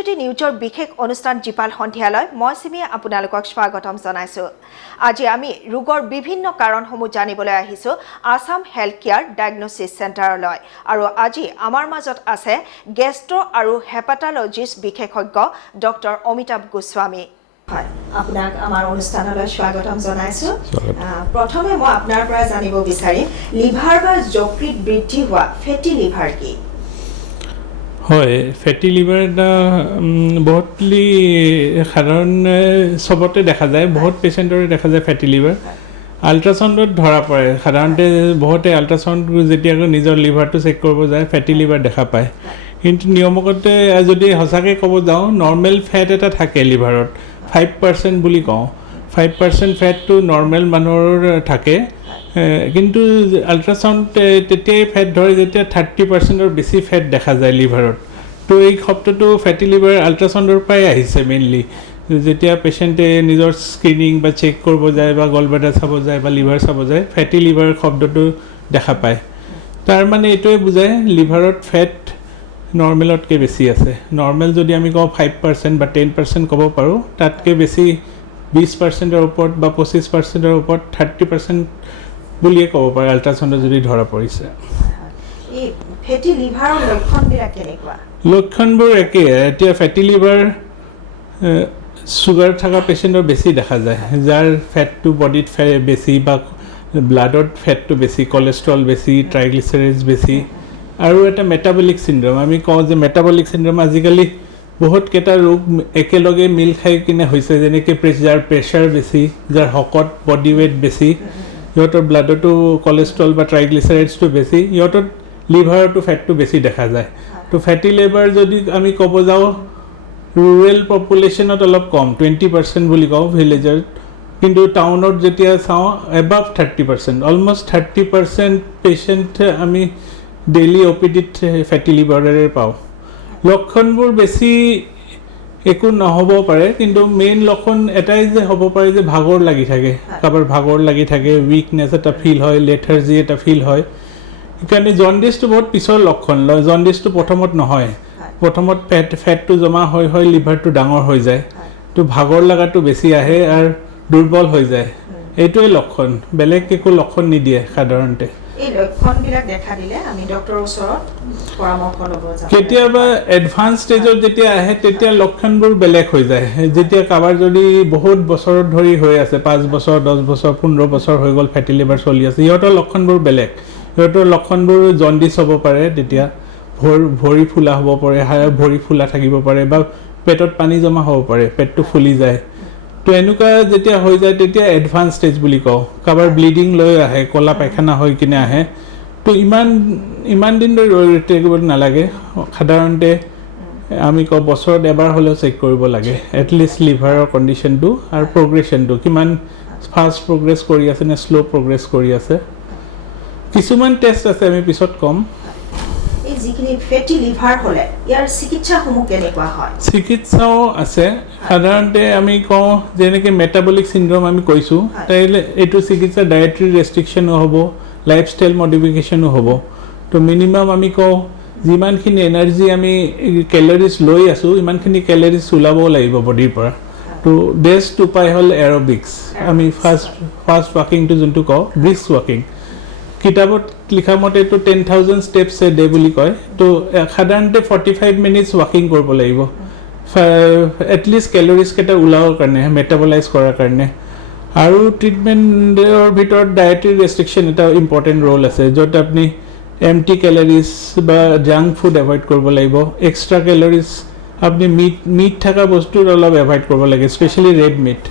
জীৱজ্যোতি নিউজৰ বিশেষ অনুষ্ঠান জীপাল সন্ধিয়ালৈ মই সিমিয়ে আপোনালোকক স্বাগতম জনাইছো। আজি আমি ৰোগৰ বিভিন্ন কাৰণসমূহ জানিবলৈ আহিছো আসাম হেল্থ কেয়াৰ ডায়াগনষ্টিক চেণ্টাৰলৈ আৰু আজি আমাৰ মাজত আছে গেষ্ট্ৰো আৰু হেপাটালজিষ্ট বিশেষজ্ঞ ডক্টৰ অমিতাভ গোস্বামী। হয়, আপোনাক আমাৰ অনুষ্ঠানলৈ স্বাগতম জনাইছো। প্ৰথমে মই আপোনাৰ পৰা জানিব বিচাৰিম লিভাৰ বা যকৃত বৃদ্ধি হোৱা ফেটি লিভাৰ কি? হয়, ফেটি লিভাৰ এটা বহুতলি সাধাৰণ সবতে দেখা যায়, বহুত পেচেণ্টৰে দেখা যায় ফেটি লিভাৰ। আল্ট্ৰাচাউণ্ডত ধৰা পৰে, সাধাৰণতে বহুতে আল্ট্ৰাচাউণ্ড যেতিয়া নিজৰ লিভাৰটো চেক কৰিব যায় ফেটি লিভাৰ দেখা পায়। কিন্তু নিয়মমতে যদি সঁচাকৈ ক'ব যাওঁ নৰ্মেল ফেট এটা থাকে লিভাৰত 5% বুলি কওঁ। 5% ফেটটো নৰ্মেল মানুহৰ থাকে, কিন্তু আল্ট্ৰাচাউণ্ড তেতিয়াই ফেট ধৰে যেতিয়া 30%ৰ বেছি ফেট দেখা যায় লিভাৰত। তো এই শব্দটো ফেটি লিভাৰ আল্ট্ৰাচাউণ্ডৰ পৰাই আহিছে মেইনলি। যেতিয়া পেচেণ্টে নিজৰ স্ক্ৰিনিং বা চেক কৰিব যায় বা গলব্লাডাৰ চাব যায় বা লিভাৰ চাব যায় ফেটি লিভাৰ শব্দটো দেখা পায়। তাৰ মানে এইটোৱে বুজায় লিভাৰত ফেট নৰ্মেলতকৈ বেছি আছে। নৰ্মেল যদি আমি কওঁ 5% বা 10% ক'ব পাৰোঁ, তাতকৈ বেছি 20%ৰ ওপৰত বা 25%ৰ ওপৰত 30% বুলিয়ে ক'ব পাৰে আল্ট্ৰাচাউণ্ডত যদি ধৰা পৰিছে। ফেটি লিভাৰৰ লক্ষণবিলাক কেনেকুৱা? লক্ষণবোৰ একে। এতিয়া ফেটি লিভাৰ চুগাৰ থকা পেচেণ্টৰ বেছি দেখা যায়, যাৰ ফেটটো বডিত বেছি বা ব্লাডত ফেটটো বেছি, কলেষ্ট্ৰল বেছি, ট্ৰাইগ্লিচাৰাইডছ বেছি। আৰু এটা মেটাবলিক চিণ্ড্ৰম, আমি কওঁ যে মেটাবলিক চিণ্ড্ৰম আজিকালি বহুতকেইটা ৰোগ একেলগে মিল খাই কিনে হৈছে, যেনেকৈ যাৰ প্ৰেছাৰ বেছি, যাৰ শকত বডি ৱেইট বেছি, সিহঁতৰ ব্লাডতো কলেষ্ট্ৰল বা ট্ৰাইগ্লিচাৰাইডছটো বেছি, সিহঁতৰ লিভাৰতো ফেটটো বেছি দেখা যায়। তো ফেটি লিভাৰ যদি আমি ক'ব যাওঁ ৰুৰেল পপুলেশ্যনত অলপ কম, 20% বুলি কওঁ ভিলেজত, কিন্তু টাউনত যেতিয়া চাওঁ এবাভ 30%, অলমষ্ট 30% পেচেণ্ট আমি ডেইলি অ'পিডিত ফেটি লিভাৰেৰে পাওঁ। লক্ষণবোৰ বেছি একো নহ'ব পাৰে, কিন্তু মেইন লক্ষণ এটাই যে হ'ব পাৰে যে ভাগৰ লাগি থাকে, কাৰোবাৰ ভাগৰ লাগি থাকে, উইকনেছ এটা ফিল হয়, লেথাৰ্জি এটা ফিল হয়। সেইকাৰণে জণ্ডিছটো বহুত পিছৰ লক্ষণ লয়, জণ্ডিছটো প্ৰথমত নহয়। প্ৰথমত ফেটটো জমা হৈ লিভাৰটো ডাঙৰ হৈ যায়, তো ভাগৰ লগাটো বেছি আহে আৰু দুৰ্বল হৈ যায়। এইটোৱে লক্ষণ, বেলেগ একো লক্ষণ নিদিয়ে সাধাৰণতে। এই লক্ষণবিলাক দেখা দিলে আমি ডক্টৰৰ ওচৰত পৰামৰ্শ ল'ব যাওঁ। কেতিয়াবা এডভান্স ষ্টেজত যেতিয়া আহে তেতিয়া লক্ষণবোৰ বেলেগ হৈ যায়। যেতিয়া কাৰোবাৰ যদি বহুত বছৰত ধৰি হৈ আছে, 5 বছৰ 10 বছৰ 15 বছৰ হৈ গ'ল ফেটি লিভাৰ চলি আছে, সিহঁতৰ লক্ষণবোৰ বেলেগ। সিহঁতৰ লক্ষণবোৰ জণ্ডিছ হ'ব পাৰে, তেতিয়া ভৰি ফুলা হ'ব পাৰে, ভৰি ফুলা থাকিব পাৰে, বা পেটত পানী জমা হ'ব পাৰে, পেটটো ফুলি যায়। তো এনেকুৱা যেতিয়া হৈ যায় তেতিয়া এডভান্স ষ্টেজ বুলি কওঁ। কাৰোবাৰ ব্লিডিং লৈ আহে, ক'লা পায়খানা হৈ কিনে আহে, তো ইমান দিন ধৰি ৰৈ থাকিব নালাগে। সাধাৰণতে আমি কওঁ বছৰত এবাৰ হ'লেও চেক কৰিব লাগে, এটলিষ্ট লিভাৰৰ কণ্ডিশ্যনটো আৰু প্ৰগ্ৰেশ্যনটো কিমান ফাষ্ট প্ৰগ্ৰেছ কৰি আছে নে শ্ল' প্ৰগ্ৰেছ কৰি আছে। কিছুমান টেষ্ট আছে আমি পিছত ক'ম। যিখিনি ফেটি লিভাৰ হ'লে ইয়াৰ চিকিৎসাসমূহ কেনেকুৱা হয়? চিকিৎসাও আছে। সাধাৰণতে আমি কওঁ যেনেকৈ মেটাবলিক চিণ্ড্ৰম আমি কৈছোঁ, এইটো চিকিৎসা ডায়েটৰী ৰেষ্ট্ৰিকশ্যনো হ'ব, লাইফষ্টাইল মডিফিকেশ্যনো হ'ব। তো মিনিমাম আমি কওঁ যিমানখিনি এনাৰ্জি আমি কেলৰিজ লৈ আছোঁ ইমানখিনি কেলৰিজ ওলাবও লাগিব বডিৰ পৰা। তো বেষ্ট উপায় হ'ল এৰবিক্স। আমি ফাষ্ট ৱাকিংটো যোনটো কওঁ, ব্ৰিস্ক ৱাকিং। কিতাপত লিখা মতে এইটো 10,000 steps a day বুলি কয়। তো সাধাৰণতে 45 minutes ৱাকিং কৰিব লাগিব, এটলিষ্ট কেলৰিজকেইটা ওলাবৰ কাৰণে, মেটাবলাইজ কৰাৰ কাৰণে। আৰু ট্ৰিটমেণ্টৰ ভিতৰত ডায়েটৰী ৰেষ্ট্ৰিকশ্যন এটা ইম্পৰ্টেণ্ট ৰ'ল আছে, য'ত আপুনি এমটি কেলৰিজ বা জাংক ফুড এভইড কৰিব লাগিব। এক্সট্ৰা কেলৰিজ আপুনি মিট থকা বস্তুত অলপ এভইড কৰিব লাগে, স্পেচিয়েলি ৰেড মিট।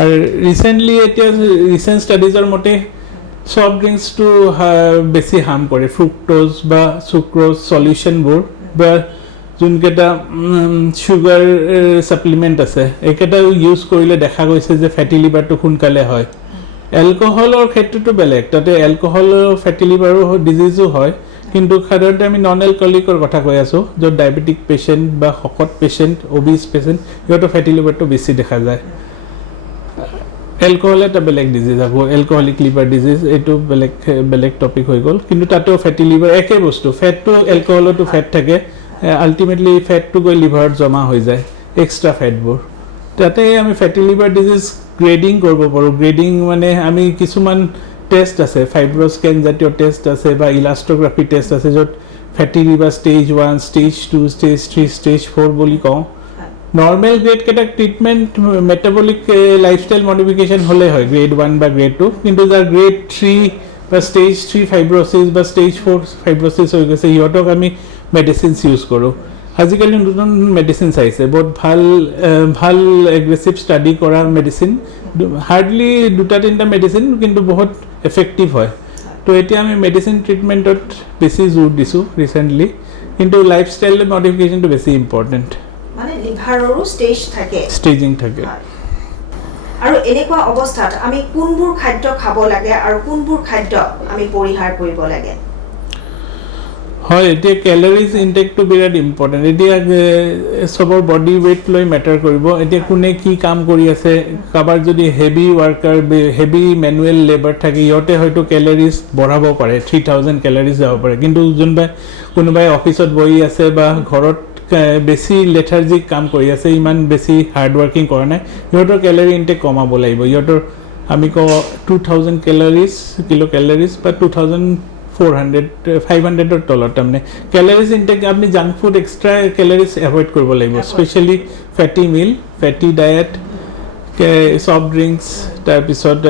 আৰু ৰিচেণ্ট ষ্টাডিজৰ মতে ছফ্ট ড্ৰিংকছটো বেছি হাৰ্ম কৰে, ফ্ৰুক্টোজ বা চুক্ৰ'জ চলিউশ্যনবোৰ বা যোনকেইটা চুগাৰ ছাপ্লিমেণ্ট আছে এইকেইটাও ইউজ কৰিলে দেখা গৈছে যে ফেটি লিভাৰটো সোনকালে হয়। এলকহলৰ ক্ষেত্ৰতো বেলেগ, তাতে এলকহলৰ ফেটি লিভাৰো ডিজিজো হয়, কিন্তু সাধাৰণতে আমি নন এলকহলিকৰ কথা কৈ আছোঁ, য'ত ডায়েবেটিক পেচেণ্ট বা শকত পেচেণ্ট, অবিজ পেচেণ্ট, সিহঁতৰ ফেটি লিভাৰটো বেছি দেখা যায়। এলকহল এটা বেলেগ ডিজিজ, আকৌ এলকহলিক লিভাৰ ডিজিজ এইটো বেলেগ টপিক হৈ গ'ল। কিন্তু তাতেও ফেটি লিভাৰ একে বস্তু, ফেটটো এলকহলতো ফেট থাকে আল্টিমেটলি ফেটটো গৈ লিভাৰত জমা হৈ যায় এক্সট্ৰা ফেটবোৰ তাতে আমি ফেটি লিভাৰ ডিজিজ গ্ৰেডিং কৰিব পাৰোঁ গ্ৰেডিং মানে আমি কিছুমান টেষ্ট আছে ফাইব্ৰস্কেন জাতীয় টেষ্ট আছে বা ইলাষ্ট্ৰগ্ৰাফি টেষ্ট আছে য'ত fatty liver stage 1 stage 2 stage 3 stage 4 বুলি কওঁ নৰ্মেল গ্ৰেড কেইটা ট্ৰিটমেণ্ট মেটাবলিক লাইফষ্টাইল মডিফিকেশ্যন হ'লে হয় গ্ৰেড 1 বা গ্ৰেড 2 কিন্তু যাৰ গ্ৰেড 3 বা ষ্টেজ 3 ফাইব্ৰচিছ বা ষ্টেজ 4 ফাইব্ৰচিছ হৈ গৈছে সিহঁতক আমি মেডিচিনছ ইউজ কৰোঁ আজিকালি নতুন মেডিচিনছ আহিছে বহুত ভাল এগ্ৰেছিভ ষ্টাডি কৰা মেডিচিন হাৰ্ডলি 2-3টা মেডিচিন কিন্তু বহুত এফেক্টিভ হয় তো এতিয়া আমি মেডিচিন ট্ৰিটমেণ্টত বেছি জোৰ দিছোঁ ৰিচেণ্টলি কিন্তু লাইফষ্টাইল মডিফিকেশ্যনটো বেছি ইম্পৰ্টেণ্ট মানে লিভাৰৰো ষ্টেজ থাকে ষ্টেজিং থাকে আৰু এনেকুৱা অৱস্থাত আমি কোনবোৰ খাদ্য খাব লাগে আৰু কোনবোৰ খাদ্য আমি পৰিহাৰ কৰিব লাগে হয় এতিয়া কেলৰিজ ইনটেকটো বিৰাট ইম্পৰ্টেণ্ট এতিয়া চবৰ বডি ৱেইট লৈ মেটাৰ কৰিব এতিয়া কোনে কি কাম কৰি আছে কাৰোবাৰ যদি heavy worker heavy manual labour থাকে সিহঁতে হয়তো কেলৰিজ বঢ়াব পাৰে 3000 কেলৰিজ যাব পাৰে কিন্তু কোনোবাই অফিচত বহি আছে বা ঘৰত বেছি লেথাৰ্জিক কাম কৰি আছে ইমান বেছি হাৰ্ড ৱৰ্কিং কৰা নাই সিহঁতৰ কেলৰি ইনটেক কমাব লাগিব সিহঁতৰ আমি কওঁ 2000 কিলো কেলৰিজ বা 500ৰ তলত তাৰমানে কেলৰিজ ইনটেক আপুনি junk food extra calories avoid কৰিব লাগিব স্পেচিয়েলি ফেটি মিল ফেটি ডায়েট চফ্ট ড্ৰিংকছ তাৰপিছত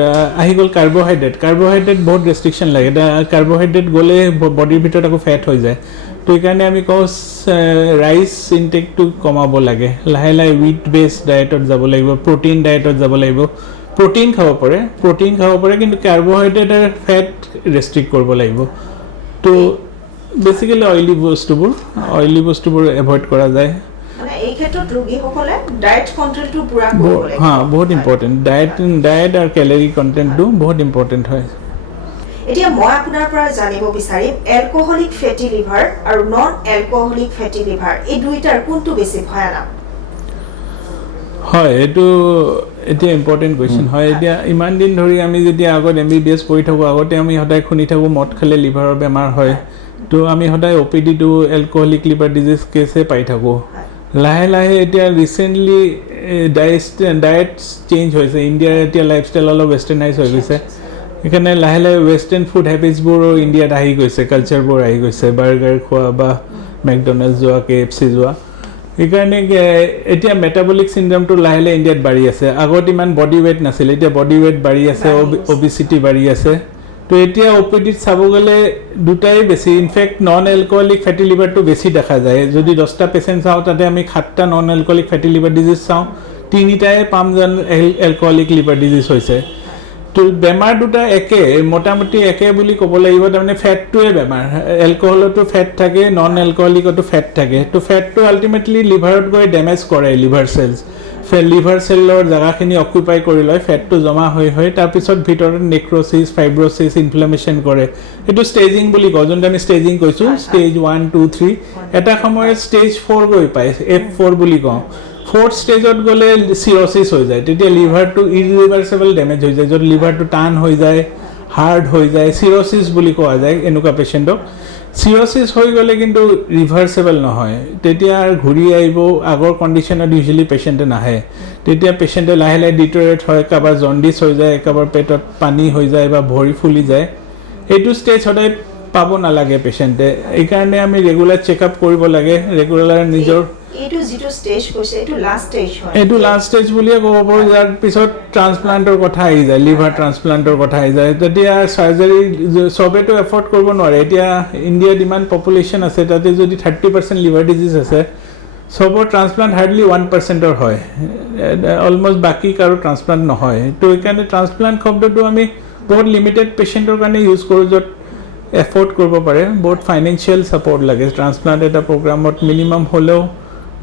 আহি গ'ল কাৰ্বহাইড্ৰেট বহুত ৰেষ্ট্ৰিকশ্যন লাগে কাৰ্বহাইড্ৰেট গ'লে বডিৰ ভিতৰত আকৌ ফেট হৈ যায় তো সেইকাৰণে আমি কওঁ ৰাইচ ইনটেকটো কমাব লাগে লাহে লাহে হুইট বেছড ডায়েটত যাব লাগিব প্ৰটিন ডায়েটত যাব লাগিব প্ৰটিন খাব পাৰে কিন্তু কাৰ্বহাইড্ৰেট আৰু ফেট ৰেষ্ট্ৰিক্ট কৰিব লাগিব তো বেচিকেলি অইলি বস্তুবোৰ এভইড কৰা যায় মানে এই ক্ষেত্ৰত ৰোগীসকলে ডায়েট কন্ট্ৰলটো পুৰা কৰিব লাগিব বহুত ইম্পৰ্টেণ্ট ডায়েট আৰু কেলৰি কণ্টেণ্টটো বহুত ইম্পৰ্টেণ্ট হয় এতিয়া মই আপোনাৰ পৰা জানিব বিচাৰিম এলকহলিক ফেটি লিভাৰ আৰু নন এলকহলিক ফেটি লিভাৰ এই দুইটাৰ কোনটো বেছি ভয়ানক হয় এইটো এতিয়া ইম্পৰ্টেণ্ট কুৱেশ্যন হয় এতিয়া ইমান দিন ধৰি আমি যেতিয়া আগত MBBS পঢ়ি থাকোঁ আগতে আমি সদায় শুনি থাকোঁ মদ খালে লিভাৰৰ বেমাৰ হয় তো আমি সদায় OPD-টো এলকহলিক লিভাৰ ডিজিজ কেছে পাই থাকোঁ লাহে লাহে এতিয়া ৰিচেণ্টলি ডায়েট চেঞ্জ হৈছে ইণ্ডিয়াৰ এতিয়া লাইফষ্টাইল অলপ ৱেষ্টাৰ্ণাইজ হৈ গৈছে সেইকাৰণে লাহে লাহে ৱেষ্টাৰ্ণ ফুড হেবিটছবোৰো ইণ্ডিয়াত আহি গৈছে কালচাৰবোৰ আহি গৈছে বাৰ্গাৰ খোৱা বা মেকডনাল্ডছ যোৱা KFC যোৱা সেইকাৰণে এতিয়া মেটাবলিক চিণ্ড্ৰমটো লাহে লাহে ইণ্ডিয়াত বাঢ়ি আছে আগত ইমান বডি ৱেইট নাছিল এতিয়া বডি ৱেইট বাঢ়ি আছে অবিচিটি বাঢ়ি আছে তো এতিয়া OPD-ত চাব গ'লে দুটাই বেছি ইনফেক্ট নন এলকহলিক ফেটি লিভাৰটো বেছি দেখা যায় যদি 10টা পেচেণ্ট চাওঁ তাতে আমি 7টা নন এলকহলিক ফেটি লিভাৰ ডিজিজ চাওঁ 3টাই পাম যেন এলকহলিক লিভাৰ ডিজিজ হৈছে তো বেমাৰ দুটা একে মোটামুটি একে বুলি ক'ব লাগিব তাৰমানে ফেটটোৱে বেমাৰ এলকহলতো ফেট থাকে নন এলকহলিকতো ফেট থাকে তো ফেটটো আল্টিমেটলি লিভাৰত গৈ ডেমেজ কৰে লিভাৰ চেলৰ জেগাখিনি অকুপাই কৰি লয় ফেটটো জমা হৈ তাৰপিছত ভিতৰত নেক্ৰ'চিছ ফাইব্ৰচিছ ইনফ্লেমেশ্যন কৰে এইটো ষ্টেজিং বুলি কওঁ যোনটো আমি ষ্টেজিং কৈছোঁ ষ্টেজ 1 2 3 এটা সময়ত ষ্টেজ 4 গৈ পায় F4 বুলি কওঁ 4th ষ্টেজত গ'লে চিৰ'চিছ হৈ যায় তেতিয়া লিভাৰটো ইৰিভাৰ্চেবল ডেমেজ হৈ যায় য'ত লিভাৰটো টান হৈ যায় হাৰ্ড হৈ যায় চিৰ'চিছ বুলি কোৱা যায় এনেকুৱা পেচেণ্টক চিৰ'চিছ হৈ গ'লে কিন্তু ৰিভাৰ্চেবল নহয় তেতিয়া ঘূৰি আহিব আগৰ কণ্ডিশ্যনত ইউজুৱেলি পেচেণ্টে নাহে তেতিয়া পেচেণ্টে লাহে লাহে ডিটৰেট হয় কাৰোবাৰ জণ্ডিছ হৈ যায় কাৰোবাৰ পেটত পানী হৈ যায় বা ভৰি ফুলি যায় এইটো ষ্টেজ সদায় পাব নালাগে পেচেণ্টে এইকাৰণে আমি ৰেগুলাৰ চেকআপ কৰিব লাগে ৰেগুলাৰ নিজৰ এইটো যেটো স্টেজ কৈছে এইটো লাষ্ট স্টেজ হয় এইটো লাষ্ট স্টেজ বুলিয়ে ক'ব পাৰোঁ যাৰ পিছত ট্ৰান্সপ্লান্টৰ কথা আহি যায় লিভাৰ ট্ৰান্সপ্লান্টৰ কথা আহি যায় তেতিয়া চাৰ্জাৰী চবেতো এফৰ্ড কৰিব নোৱাৰে এতিয়া ইণ্ডিয়াত ইমান পপুলেশ্যন আছে তাতে যদি 30% লিভাৰ ডিজিজ আছে চবৰ ট্ৰান্সপ্লান্ট হাৰ্ডলি 1%ৰ হয় অলমষ্ট বাকী কাৰো ট্ৰান্সপ্লান্ট নহয় তো এইকাৰণে ট্ৰান্সপ্লান্ট শব্দটো আমি বহুত লিমিটেড পেচেণ্টৰ কাৰণে ইউজ কৰোঁ য'ত এফৰ্ড কৰিব পাৰে বহুত ফাইনেন্সিয়েল ছাপৰ্ট লাগে ট্ৰান্সপ্লান্ট এটা প্ৰগ্ৰামত মিনিমাম হ'লেও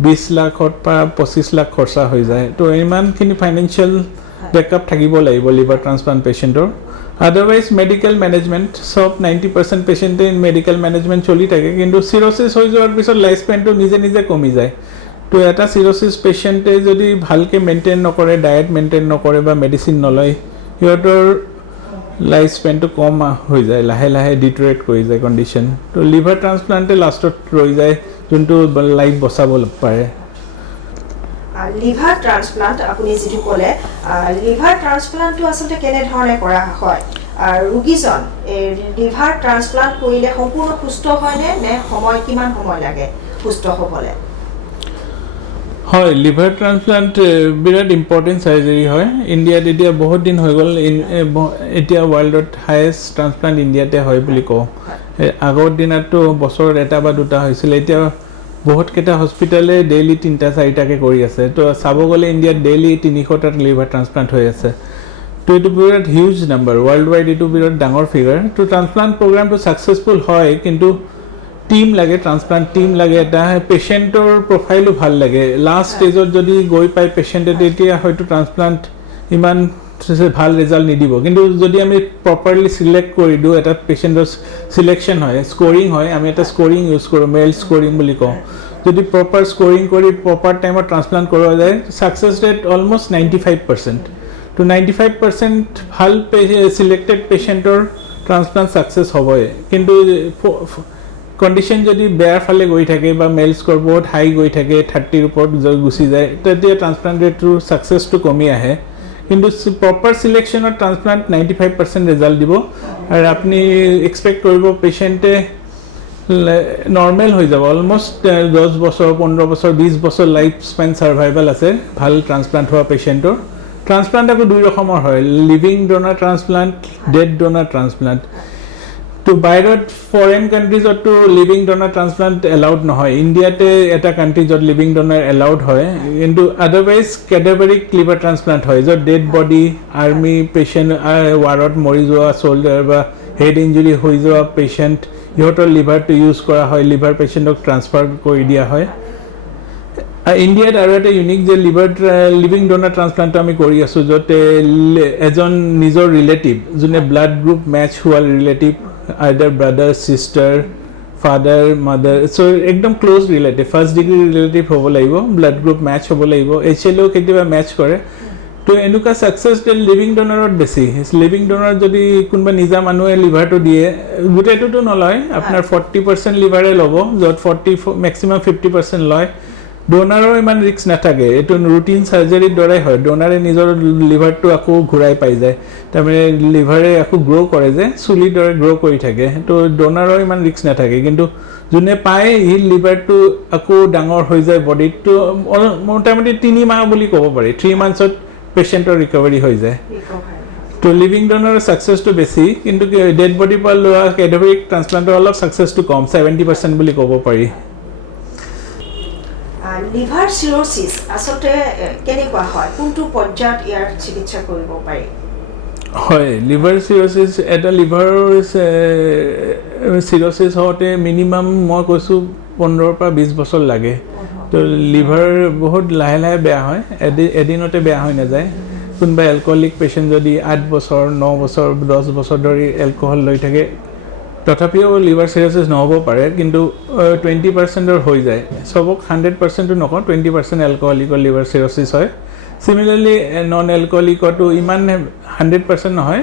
20 লাখৰ পৰা 25 লাখ খৰচা হৈ যায় তো ইমানখিনি ফাইনেন্সিয়েল বেকআপ থাকিব লাগিব লিভাৰ ট্ৰান্সপ্লান্ট পেচেণ্টৰ আদাৰৱাইজ মেডিকেল মেনেজমেণ্ট চব 90% পেচেণ্টে মেডিকেল মেনেজমেণ্ট চলি থাকে কিন্তু চিৰ'চিছ হৈ যোৱাৰ পিছত লাইফ স্পেনটো নিজে কমি যায় তো এটা চিৰ'চিছ পেচেণ্টে যদি ভালকৈ মেইনটেইন নকৰে ডায়েট মেইনটেইন নকৰে বা মেডিচিন নলয় সিহঁতৰ লাইফ স্পেনটো কম হৈ যায় লাহে লাহে ডিটৰেট কৰি যায় কণ্ডিশ্যন তো লিভাৰ ট্ৰান্সপ্লান্টে লাষ্টত ৰৈ যায় যোনটো লাইফ বচাব পাৰে লিভাৰ ট্ৰান্সপ্লান্ট আপুনি যিটো ক'লে লিভাৰ ট্ৰান্সপ্লান্টটো আচলতে কেনেধৰণে কৰা হয় ৰোগীজন লিভাৰ ট্ৰান্সপ্লান্ট কৰিলে সম্পূৰ্ণ সুস্থ হয়নে নে কিমান সময় লাগে সুস্থ হ'বলৈ হয় লিভাৰ ট্ৰান্সপ্লান্ট বিৰাট ইম্পৰ্টেণ্ট চাৰ্জাৰী হয় ইণ্ডিয়াত এতিয়া বহুত দিন হৈ গ'ল এতিয়া ৱৰ্ল্ডত হায়েষ্ট ট্ৰান্সপ্লান্ট ইণ্ডিয়াতে হয় বুলি কওঁ আগৰ দিনততো বছৰত এটা বা দুটা হৈছিলে এতিয়া বহুতকেইটা হস্পিটালে ডেইলি 3-4টাকৈ কৰি আছে তো চাব গ'লে ইণ্ডিয়াত ডেইলি 300টা লিভাৰ ট্ৰান্সপ্লান্ট হৈ আছে তো এইটো বিৰাট হিউজ নাম্বাৰ ৱৰ্ল্ড ৱাইড এইটো বিৰাট ডাঙৰ ফিগাৰ তো ট্ৰান্সপ্লান্ট প্ৰগ্ৰামটো ছাকচেছফুল হয় কিন্তু টিম লাগে ট্ৰান্সপ্লান্ট টিম লাগে এটা পেচেণ্টৰ প্ৰফাইলো ভাল লাগে লাষ্ট ষ্টেজত যদি গৈ পায় পেচেণ্টে তেতিয়া হয়তো ট্ৰান্সপ্লান্ট ইমান ভাল ৰিজাল্ট নিদিব কিন্তু যদি আমি প্ৰপাৰলি চিলেক্ট কৰি দিওঁ এটা পেচেণ্টৰ চিলেকশ্যন হয় স্ক'ৰিং হয় আমি এটা স্ক'ৰিং ইউজ কৰোঁ মেল স্ক'ৰিং বুলি কওঁ যদি প্ৰপাৰ স্ক'ৰিং কৰি প্ৰপাৰ টাইমত ট্ৰান্সপ্লান্ট কৰোৱা যায় ছাকচেছ ৰেট অলমষ্ট 95% তো 95% ভাল চিলেক্টেড পেচেণ্টৰ ট্ৰান্সপ্লান্ট ছাকচেছ হ'বই কিন্তু কণ্ডিশ্যন যদি বেয়াৰ ফালে গৈ থাকে বা মেল স্ক'ৰ বহুত হাই গৈ থাকে 30ৰ ওপৰত গুচি যায় তেতিয়া ট্ৰান্সপ্লান্ট ৰেটটোৰ ছাকচেছটো কমি আহে কিন্তু প্ৰপাৰ চিলেকশ্যনত ট্ৰান্সপ্লান্ট 95% ৰিজাল্ট দিব আৰু আপুনি এক্সপেক্ট কৰিব পেচেণ্টে নৰ্মেল হৈ যাব অলমষ্ট 10 বছৰ 15 বছৰ 20 বছৰ লাইফ স্পেন ছাৰ্ভাইভেল আছে ভাল ট্ৰান্সপ্লান্ট হোৱা পেচেণ্টৰ ট্ৰান্সপ্লান্ট আকৌ দুই ৰকমৰ হয় living donor transplant dead donor transplant তো বাহিৰত ফৰেন কাণ্ট্ৰিজতো লিভিং ডোনাৰ ট্ৰান্সপ্লান্ট এলাউড নহয় ইণ্ডিয়াতে এটা কাণ্ট্ৰি য'ত লিভিং ডোনাৰ এলাউড হয় কিন্তু আদাৰৱাইজ কেডাভাৰিক লিভাৰ ট্ৰান্সপ্লান্ট হয় য'ত ডেড বডি আৰ্মি পেচেণ্ট ৱাৰত মৰি যোৱা চ'ল্ডাৰ বা হেড ইঞ্জুৰি হৈ যোৱা পেচেণ্ট সিহঁতৰ লিভাৰটো ইউজ কৰা হয় লিভাৰ পেচেণ্টক ট্ৰান্সফাৰ কৰি দিয়া হয় ইণ্ডিয়াত আৰু এটা ইউনিক যে লিভিং ডোনাৰ ট্ৰান্সপ্লান্টটো আমি কৰি আছোঁ য'ত এজন নিজৰ ৰিলেটিভ যোনে ব্লাড গ্ৰুপ মেচ হোৱা relative either brother sister father mother so' একদম close relative first degree relative হ'ব লাগিব ব্লাড গ্ৰুপ মেচ হ'ব লাগিব HLO কেতিয়াবা মেচ কৰে তো এনেকুৱা ছাকচেছ ৰেট লিভিং ডোনাৰত বেছি লিভিং ডোনাৰত যদি কোনোবা নিজা মানুহে লিভাৰটো দিয়ে গোটেইটোতো নলয় আপোনাৰ 40% লিভাৰে ল'ব য'ত 40 মেক্সিমাম 50% লয় ডোনাৰৰ ইমান ৰিস্ক নাথাকে এইটো ৰুটিন চাৰ্জাৰীৰ দৰে হয় ডোনাৰে নিজৰ লিভাৰটো আকৌ ঘূৰাই পাই যায় তাৰমানে লিভাৰে আকৌ গ্ৰ' কৰে যে চুলিৰ দৰে গ্ৰ' কৰি থাকে তো ডোনাৰৰ ইমান ৰিস্ক নাথাকে কিন্তু যোনে পায় সি লিভাৰটো আকৌ ডাঙৰ হৈ যায় বডিটো মোটামুটি 3 মাহ বুলি ক'ব পাৰি 3 মান্থছত পেচেণ্টৰ ৰিকভাৰী হৈ যায় তো লিভিং ডোনাৰৰ ছাকচেছটো বেছি কিন্তু ডেড বডিৰ পৰা লোৱা কেডাভাৰিক ট্ৰান্সপ্লান্টৰ অলপ ছাকচেছটো কম 70% বুলি ক'ব পাৰি লিভাৰ চিৰ'চিছ আচলতে কেনেকুৱা হয় কোনটো পৰ্যায়ত ইয়াৰ চিকিৎসা কৰিব পাৰি হয় লিভাৰ চিৰ'চিছ এটা লিভাৰৰ চিৰ'চিছ হওঁতে মিনিমাম মই কৈছোঁ 15 পৰা 20 বছৰ লাগে তো লিভাৰ বহুত লাহে লাহে বেয়া হয় এদিনতে বেয়া হৈ নাযায় কোনোবা এলকহলিক পেচেণ্ট যদি 8 বছৰ 9 বছৰ 10 বছৰ ধৰি এলকহল লৈ থাকে তথাপিও লিভাৰ চিৰ'চিছ নহ'ব পাৰে কিন্তু 20%ৰ হৈ যায় চবক 100%টো নকওঁ 20% এলকহলিকৰ লিভাৰ চিৰ'চিছ হয় চিমিলাৰলি নন এলকহলিকতো ইমান 100% নহয়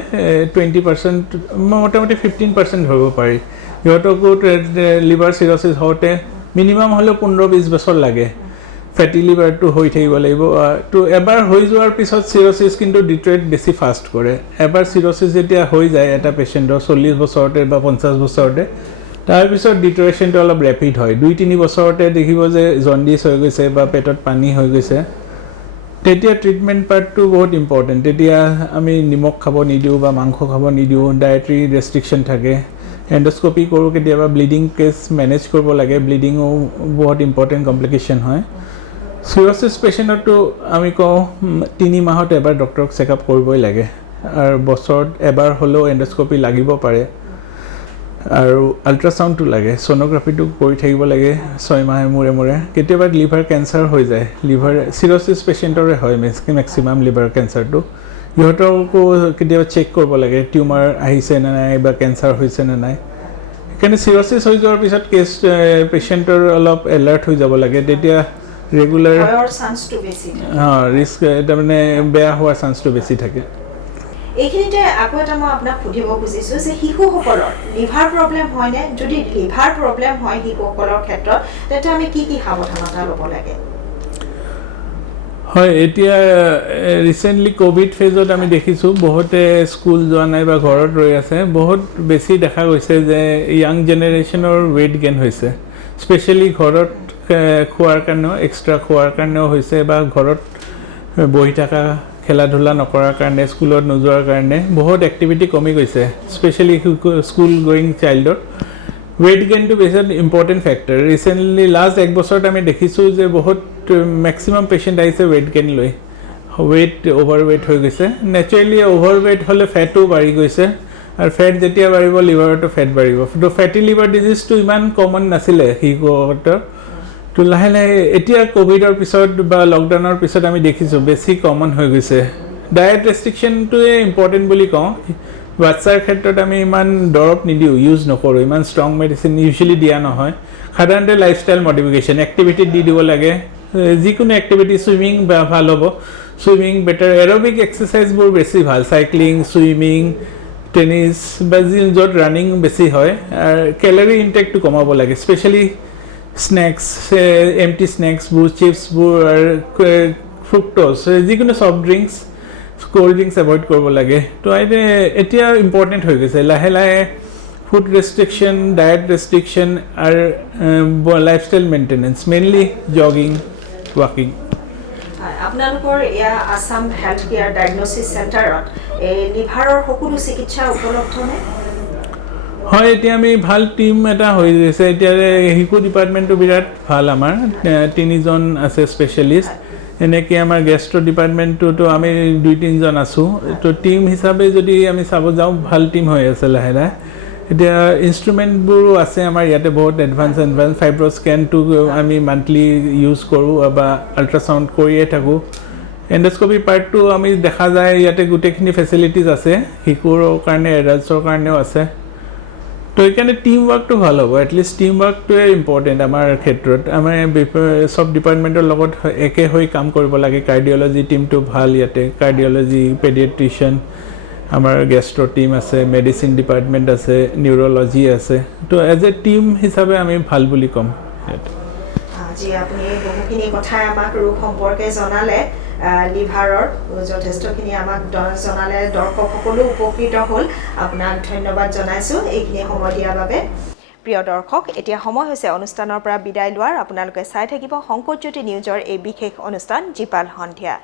20% মোটামুটি 15% হ'ব পাৰি সিহঁতকো লিভাৰ চিৰ'চিছ হওঁতে মিনিমাম হ'লেও 15-20 বছৰ লাগে ফেটি লিভাৰটো হৈ থাকিব লাগিব তো এবাৰ হৈ যোৱাৰ পিছত চিৰ'চিছ কিন্তু ডিট্ৰেট বেছি ফাষ্ট কৰে এবাৰ চিৰ'চিছ যেতিয়া হৈ যায় এটা পেচেণ্টৰ 40 বছৰতে বা 50 বছৰতে তাৰপিছত ডিট্ৰেশ্যনটো অলপ ৰেপিড হয় 2-3 বছৰতে দেখিব যে জণ্ডিছ হৈ গৈছে বা পেটত পানী হৈ গৈছে তেতিয়া ট্ৰিটমেণ্ট পাৰ্টটো বহুত ইম্পৰ্টেণ্ট তেতিয়া আমি নিমখ খাব নিদিওঁ বা মাংস খাব নিদিওঁ ডায়েটৰী ৰেষ্ট্ৰিকশ্যন থাকে এণ্ডস্কপি কৰোঁ কেতিয়াবা ব্লিডিং কেছ মেনেজ কৰিব লাগে ব্লিডিঙো বহুত ইম্পৰ্টেণ্ট কমপ্লিকেশ্যন হয় চিৰ'চিছ পেচেণ্টতো আমি কওঁ 3 মাহত এবাৰ ডক্টৰক চেকআপ কৰিবই লাগে আৰু বছৰত এবাৰ হ'লেও এণ্ডস্কপি লাগিব পাৰে আৰু আল্ট্ৰাচাউণ্ডটো লাগে ছ'ন'গ্ৰাফিটো কৰি থাকিব লাগে 6 মাহে মূৰে মূৰে কেতিয়াবা লিভাৰ কেঞ্চাৰ হৈ যায় লিভাৰ চিৰ'চিছ পেচেণ্টৰে হয় মেক্সিমাম লিভাৰ কেঞ্চাৰটো সিহঁতকো কেতিয়াবা চেক কৰিব লাগে টিউমাৰ আহিছে নে নাই বা কেঞ্চাৰ হৈছে নে নাই সেইকাৰণে চিৰ'চিছ হৈ যোৱাৰ পিছত কেছ পেচেণ্টৰ অলপ এলাৰ্ট হৈ যাব লাগে তেতিয়া ৰেগুলাৰ ৰিস্ক তাৰমানে বেয়া হোৱাৰ চান্সটো বেছি থাকে এইখিনিতে আকৌ এটা মই আপোনাক সুধিব খুজিছোঁ যে শিশুসকলৰ লিভাৰ প্ৰব্লেম হয়নে যদি লিভাৰ প্ৰব্লেম হয় শিশুসকলৰ ক্ষেত্ৰত তেতিয়া আমি কি সাৱধানতা ল'ব লাগে হয় এতিয়া ৰিসেন্টলি কোভিড ফেজত আমি দেখিছোঁ বহুতে স্কুল যোৱা নাই বা ঘৰত ৰৈ আছে বহুত বেছি দেখা গৈছে যে ইয়াং জেনেৰেশ্যনৰ ৱেইট গেইন হৈছে স্পেচিয়েলি ঘৰত খোৱাৰ কাৰণেও এক্সট্ৰা খোৱাৰ কাৰণেও হৈছে বা ঘৰত বহি থকা খেলা ধূলা নকৰাৰ কাৰণে স্কুলত নোযোৱাৰ কাৰণে বহুত এক্টিভিটি কমি গৈছে স্পেচিয়েলি স্কুল গোয়িং চাইল্ডৰ ৱেইট গেইনটো বেছি ইম্পৰ্টেণ্ট ফেক্টৰ ৰিচেণ্টলি লাষ্ট এক বছৰত আমি দেখিছোঁ যে বহুত মেক্সিমাম পেচেণ্ট আহিছে ৱেইট গেইন লৈ ৱেইট অভাৰ ৱেইট হৈ গৈছে নেচাৰেলি অভাৰ ৱেইট হ'লে ফেটো বাঢ়ি গৈছে আৰু ফেট যেতিয়া বাঢ়িব লিভাৰতো ফেট বাঢ়িব তো ফেটি লিভাৰ ডিজিজটো ইমান কমন নাছিলে শিশুসকলৰ তো লাহে লাহে এতিয়া কোভিডৰ পিছত বা লকডাউনৰ পিছত আমি দেখিছোঁ বেছি কমন হৈ গৈছে ডায়েট ৰেষ্ট্ৰিকশ্যনটোৱে ইম্পৰ্টেণ্ট বুলি কওঁ বাচ্চাৰ ক্ষেত্ৰত আমি ইমান দৰৱ নিদিওঁ ইউজ নকৰোঁ ইমান ষ্ট্ৰং মেডিচিন ইউজুৱেলি দিয়া নহয় সাধাৰণতে লাইফষ্টাইল মডিফিকেশ্যন এক্টিভিটিত দি দিব লাগে যিকোনো এক্টিভিটি ছুইমিং ভাল হ'ব ছুইমিং বেটাৰ এৰবিক এক্সাৰচাইজবোৰ বেছি ভাল চাইক্লিং ছুইমিং টেনিছ বা য'ত ৰানিং বেছি হয় আৰু কেলৰি ইনটেকটো কমাব লাগে স্পেচিয়েলি স্নেক্স এমটি স্নেক্সবোৰ চিপছবোৰ আৰু ফ্ৰুক্ট'জ যিকোনো soft drinks cold drinks avoid কৰিব লাগে তো এতিয়া ইম্পৰ্টেণ্ট হৈ গৈছে লাহে লাহে ফুড ৰেষ্ট্ৰিকশ্যন ডায়েট ৰেষ্ট্ৰিকশ্যন আৰু লাইফষ্টাইল মেইনটেনেঞ্চ মেইনলি জগিং ৱাকিং আপোনালোকৰ এয়া আসাম হেল্থ কেয়াৰ ডায়েগনচিছ চেণ্টাৰত এই লিভাৰৰ সকলো চিকিৎসা উপলব্ধনে হয় এতিয়া আমি ভাল টিম এটা হৈ গৈছে এতিয়া শিশু ডিপাৰ্টমেণ্টটো বিৰাট ভাল আমাৰ 3জন আছে স্পেচিয়েলিষ্ট এনেকৈ আমাৰ গেষ্ট্ৰ ডিপাৰ্টমেণ্টটোতো আমি 2-3জন আছোঁ তো টিম হিচাপে যদি আমি চাব যাওঁ ভাল টিম হৈ আছে লাহে লাহে এতিয়া ইনষ্ট্ৰুমেণ্টবোৰো আছে আমাৰ ইয়াতে বহুত এডভান্স ফাইব্ৰ স্কেনটো আমি মান্থলি ইউজ কৰোঁ বা আল্ট্ৰাচাউণ্ড কৰিয়ে থাকোঁ এণ্ডস্কপি পাৰ্টটো আমি দেখা যায় ইয়াতে গোটেইখিনি ফেচিলিটিজ আছে শিশুৰ কাৰণে এডাল্টছৰ কাৰণেও আছে তো এইকাৰণে টিম ৱৰ্কটো ভাল হ'ব এটলিষ্ট টিম ৱৰ্কটোৱে ইম্পৰ্টেণ্ট আমাৰ ক্ষেত্ৰত আমাৰ চব ডিপাৰ্টমেণ্টৰ লগত একে হৈ কাম কৰিব লাগে কাৰ্ডিঅ'লজি টিমটো ভাল ইয়াতে কাৰ্ডিঅ'লজি পেডিয়াট্ৰিচিয়ান আমাৰ গেষ্ট্ৰ টিম আছে মেডিচিন ডিপাৰ্টমেণ্ট আছে নিউৰলজি আছে তো এজ এ টিম হিচাপে আমি ভাল বুলি ক'ম ইয়াতে আজি আপুনি বহুখিনি কথাই আমাক ৰোগ সম্পৰ্কে জনালে লিভাৰৰ যথেষ্টখিনি আমাক জনালে দৰ্শক সকলো উপকৃত হ'ল আপোনাক ধন্যবাদ জনাইছোঁ এইখিনি সময় দিয়াৰ বাবে প্ৰিয় দৰ্শক এতিয়া সময় হৈছে অনুষ্ঠানৰ পৰা বিদায় লোৱাৰ আপোনালোকে চাই থাকিব শংকৰজ্যোতি নিউজৰ এই বিশেষ অনুষ্ঠান জীপাল সন্ধিয়া